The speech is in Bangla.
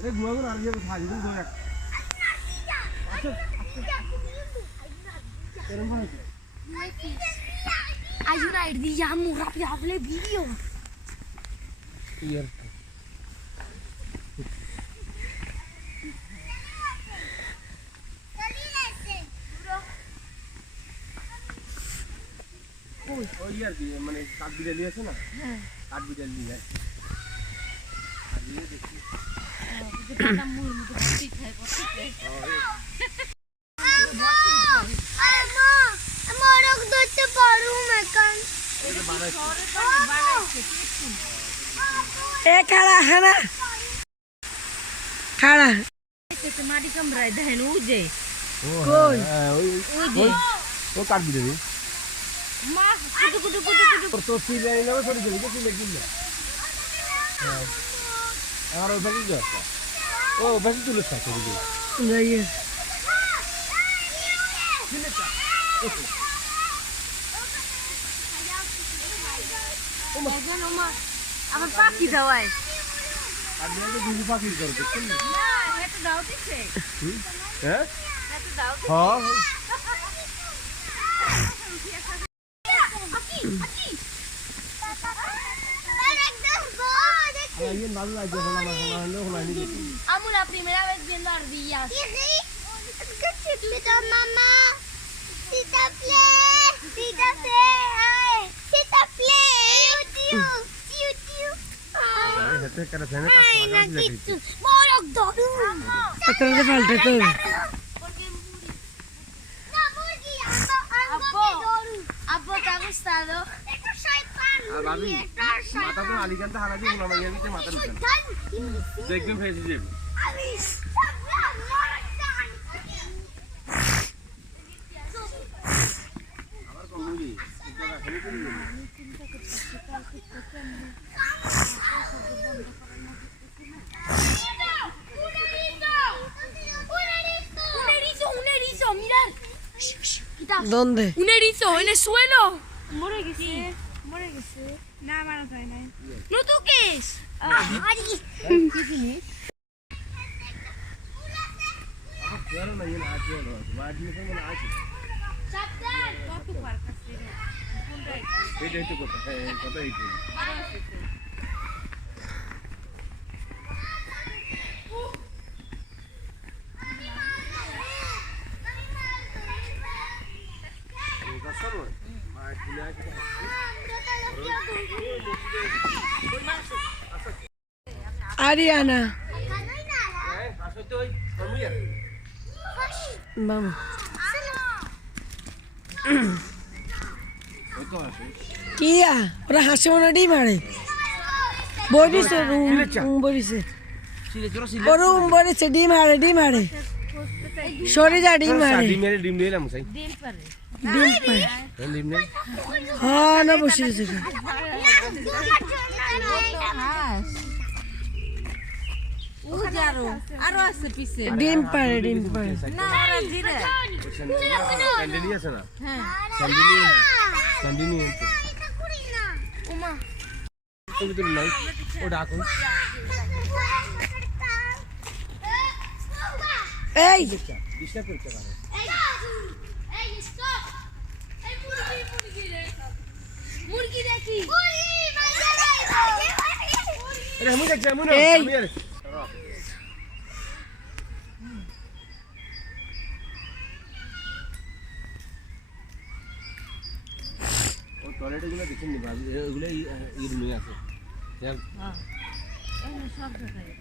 अरे गुआ को नारियल खा ली तुम दो यार Ayuda di jamu rapi rapi video. Iya. Oh iya di mana kat bidal lihat sana? Kat bidal lihat. Hari ini देखिए. Kita tamu itu putih है putih है. खड़ा है ना खड़ा माटी कम रहे है उजे कोई उजे वो काट भी दे मां कुछ कुछ कुछ कुछ और तो सी ले ना थोड़ी जल्दी सी लेकिन यार वो बैठ गया ओ बैठ तू लुटा थोड़ी देर जाइए আমার পাখি দাওয়াই আর দিয়ে দুই পাখি করতে না এটা দাও দিছে হ্যাঁ এটা দাও হ্যাঁ ये नाल ला जो होना होना नहीं amo la primera vez viendo ardillas Tita mamá Tita play ay Tita play tío हेते करे थे ना काट लगा ले गई Borok doru अतर से फाल्टे तो No murgi ambo doru Apo te ha gustado Esto soy pan बाबी माता तो आलिकान तो हारा भी ना मैं भी माता रुकन तो एकदम फेस जे আবার কমুলি এটা খালি করি un erizo mirad ¿dónde? un erizo en el suelo Mure gise Na mano tai nai no toques यार नहीं ना आके बाद में तो ना आके Totu parka sire ये देखो पता है Ariana vamos কিয়া ওরা হাসে মনে ডিম আড়ে বলিছে বলিছে ওরম বলিছে ডিম আড়ে সরে যা ডিম আড়ে ডিম নিলাম সাই दिल पर ডিম পায় ডিম নে হ্যাঁ না বসিয়েছে उजारो आरो আছে পিছে ডিম পাড়ে না আরো ধীরে স্যান্ডেলি আছে না হ্যাঁ স্যান্ডেলি উমা তুমি তো নাই ও ডাকো এই ডিস্টার্ব করতে পারে Hey stop Hey মুরগি দেখি अरे हम देख जामुन Hey. हम यार ও টয়লেট গুলো দেখেন নি ভাবি এগুলো এই রুমে আছে হ্যাঁ এই সব দেখাই